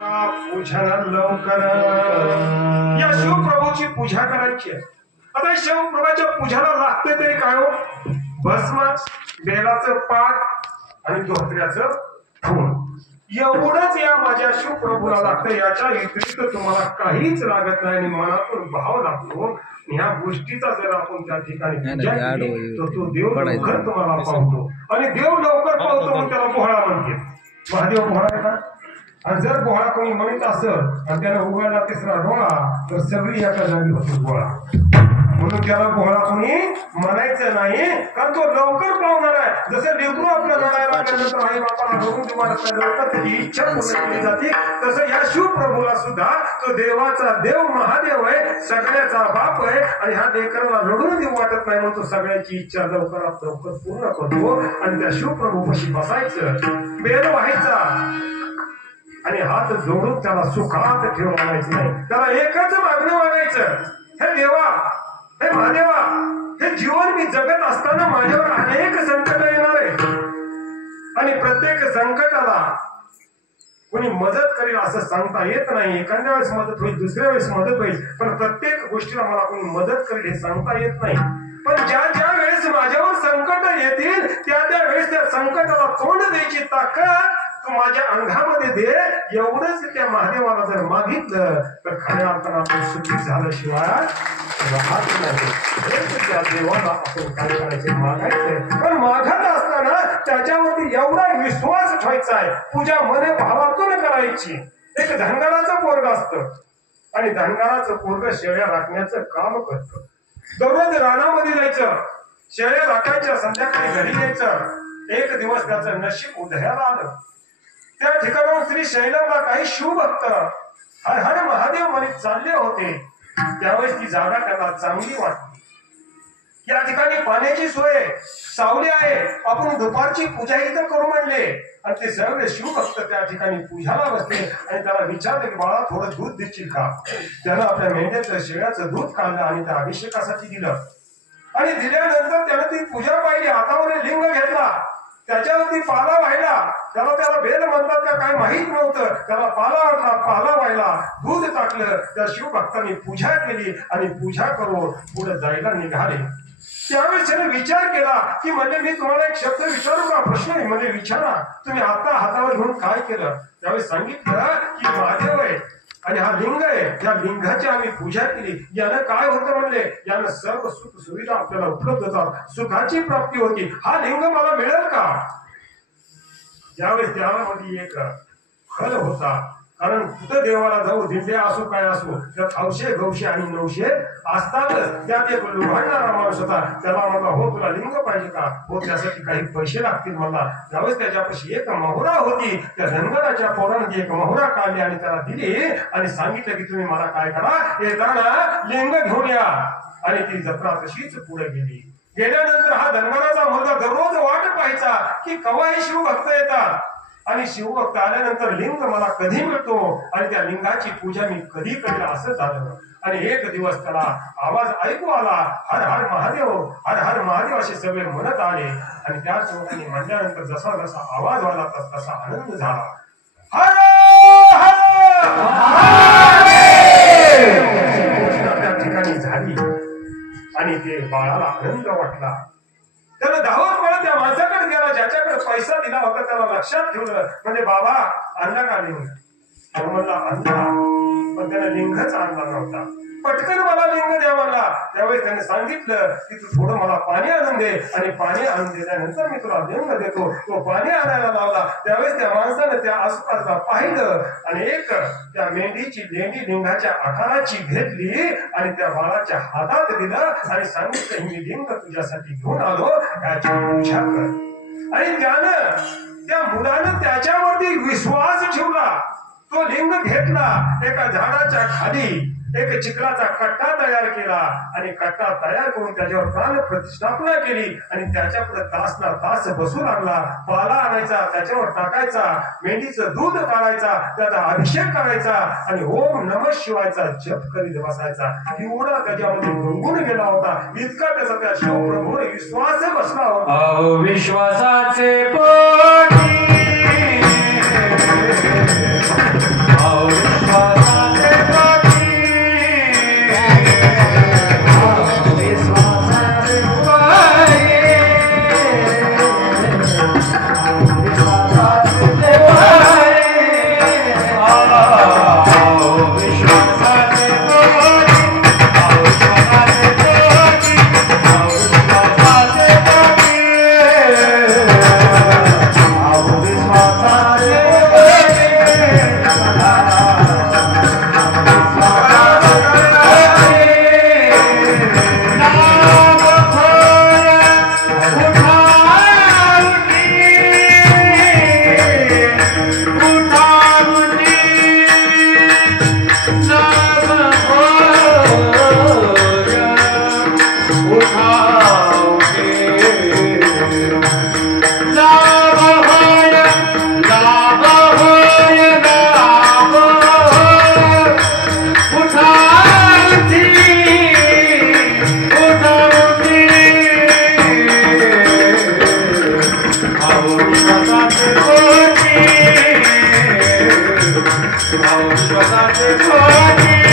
पूजा लवकर या शिवप्रभूची पूजा करायची आहे. आता शिवप्रभूच्या पूजाला लागते तरी काय हो? भस्म, बेलाचं पाट आणि धोत्र्याचं फूल एवढंच या माझ्या शिवप्रभूला लागतं. याच्या व्यतिरिक्त तुम्हाला काहीच लागत नाही आणि मनातून भाव लागतो. ह्या गोष्टीचा जर आपण त्या ठिकाणी पूजा केली तर तो देव लवकर तुम्हाला पावतो आणि देव लवकर पावतो म्हणून त्याला पोहळा म्हणते. महादेव पोहळा आहे का? आणि जर पोहळा कोणी म्हणत असेल आणि त्याला उघडला तिसरा डोळा तर सगळी एका जागी होती गोळा. म्हणून त्याला पोहळा कोणी म्हणायचं नाही, कारण तो लवकर पावणार आहे. जसं लेकरू आपल्या लढायला लागल्यानंतर आई बापाला बघून तुम्हाला लवकर त्याची इच्छा पूर्ण केली जाते, तसं या शिवप्रभूला सुद्धा तो देवाचा देव महादेव आहे, सगळ्याचा बाप आहे आणि ह्या लेकराला रडून देऊ वाटत नाही म्हणून तो सगळ्याची इच्छा लवकरात लवकर पूर्ण करतो. आणि त्या शिवप्रभूपाशी बसायचं, बेल व्हायचा आणि हात जोडून त्याला सुखात ठेवायचं नाही. त्याला एकच मागणं मागायचं, हे देवा, हे महादेवा, हे जीवन मी जगत असताना माझ्यावर अनेक संकट येणार आहे आणि प्रत्येक संकटाला कोणी मदत करेल असं सांगता येत नाही. एखाद्या वेळेस मदत होईल, दुसऱ्या वेळेस मदत होईल, पण प्रत्येक गोष्टीला मला कोणी मदत करेल हे सांगता येत नाही. पण ज्या ज्या वेळेस माझ्यावर संकट येतील त्या त्या वेळेस त्या संकटाला तोंड द्यायची ताकद तू माझ्या अंगामध्ये दे. एवढंच त्या महादेवाला जर मागितलं तर खऱ्या अर्थानं आपण सुखी झाल्याशिवाय राहत नाही. त्या देवाला आपण काय करायचं, मागायचं. पण मागत असताना त्याच्यावरती एवढा विश्वास ठेवायचा आहे. पूजा मने भावातून करायची. एक धनगराचं पोरग असतं आणि धनगराचं पोरग शेळ्या राखण्याचं काम करतं. दररोज रानामध्ये जायचं, शेळ्या राखायच्या, संध्याकाळी घरी यायचं. एक दिवस त्याचं नशीब उदयाला आलं. त्या ठिकाणाहून श्री शैलमला काही शिवभक्त हर हर महादेव म्हणत चालले होते. त्यावेळेस ती जागा त्यांना चांगली वाटली. या ठिकाणी पाण्याची सोय, सावली आहे, आपण दुपारची पूजा इथं करू म्हणले. आणि ते सगळे शिवभक्त त्या ठिकाणी पूजाला बसले आणि त्याला विचारले की बाळा थोडं दूध देशील का? त्यानं आपल्या मेंढ्याचं शेळ्याचं दूध काढलं आणि त्या अभिषेकासाठी दिलं आणि दिल्यानंतर त्यानं ती पूजा पाहिली. हातावर लिंग घेतला, त्याच्यावरती पाला व्हायला. त्याला बेल म्हणतात का काय माहित नव्हतं. त्याला पाला वाटला, पाला व्हायला, दूध टाकलं. त्या शिवभक्तांनी पूजा केली आणि पूजा करून पुढे जायला निघाले. त्यावेळेस त्याने विचार केला की म्हणजे मी तुम्हाला एक शब्द विचारू का? प्रश्न म्हणजे विचारा. तुम्ही आता हातावर घेऊन काय केलं? त्यावेळेस सांगितलं की महादेव आहे आणि हा लिंग आहे, या लिंगाची आम्ही पूजा केली. यानं काय होतं म्हणले, यानं सर्व सुख सुविधा आपल्याला उपलब्ध होतात, सुखाची प्राप्ती होती. हा लिंग मला मिळेल का? त्यावेळेस त्यामध्ये एक खल होता. कारण कुठं देवाला जाऊ, दिंड्या असो काय असो, त्यात 800 900 आणि 900 असतातच. त्यात एक लुभाडणारा माणूस होता. त्याला म्हणला, हो तुला लिंग पाहिजे का? हो त्यासाठी काही पैसे लागतील मला. त्यावेळेस त्याच्यापाशी एक मोहरा होती. त्या धनगराच्या पोराने एक मोहरा काढली आणि त्याला दिली आणि सांगितलं की तुम्ही मला काय करा, येताना लिंग घेऊन या. आणि ती जत्रा तशीच पुढे गेली. गेल्यानंतर हा धनगराचा मुलगा दररोज वाट पाहायचा की कवाही शिवभक्त येतात आणि शिवभक्त आल्यानंतर लिंग मला कधी मिळतो आणि त्या लिंगाची पूजा मी कधी करेल असं झालं. आणि एक दिवस त्याला आवाज ऐकू आला, हर हर महादेव, हर हर महादेव असे सगळे म्हणत आले. आणि त्याच लोकांनी म्हणल्यानंतर जसा जसा आवाज आला तसा आनंद झाला. हर त्या ठिकाणी झाली आणि ते बाळाला आनंद वाटला. त्याला धावत पळत त्या माणसाकडे गेला ज्याच्याकडे पैसा दिला होता. त्याला लक्षात ठेवलं, म्हणजे बाबा आणला का लिंग? म्हणला आणला, पण त्याने लिंगच आणला नव्हता. पटकन मला लिंग द्या म्हणला. त्यावेळेस त्याने सांगितलं की तू थोडं मला पाणी आणून दे आणि पाणी आणून दिल्यानंतर मी तुला लिंग देतो. तो पाणी आणायला लावला. त्यावेळेस त्या माणसाने त्या आसपासला पाहिलं आणि एक त्या मेंढीची लेंडी लिंगाच्या आकाराची घेतली आणि त्या बाळाच्या हातात दिलं आणि सांगितलं मी लिंग तुझ्यासाठी घेऊन आलो, त्याची पूजा कर. आणि त्यानं त्या मुलानं त्याच्यावरती विश्वास ठेवला. तो लिंग घेतला, एका झाडाच्या खाली एक चिखलाचा कट्टा तयार केला आणि कट्टा तयार करून त्याच्यावर प्राण प्रतिष्ठापना केली आणि त्याच्या पुढे तासना तास बसू लागला. पाला आणायचा, त्याच्यावर टाकायचा, मेंढीचं दूध काढायचा, त्याचा अभिषेक करायचा आणि ओम नमः शिवायचा जप करीत बसायचा. एवढा त्याच्यामध्ये रंगून गेला होता, इतका त्याचा त्या शिवप्रभूवर विश्वास बसला होता. विश्वासाचे पोटी विश्वासाचे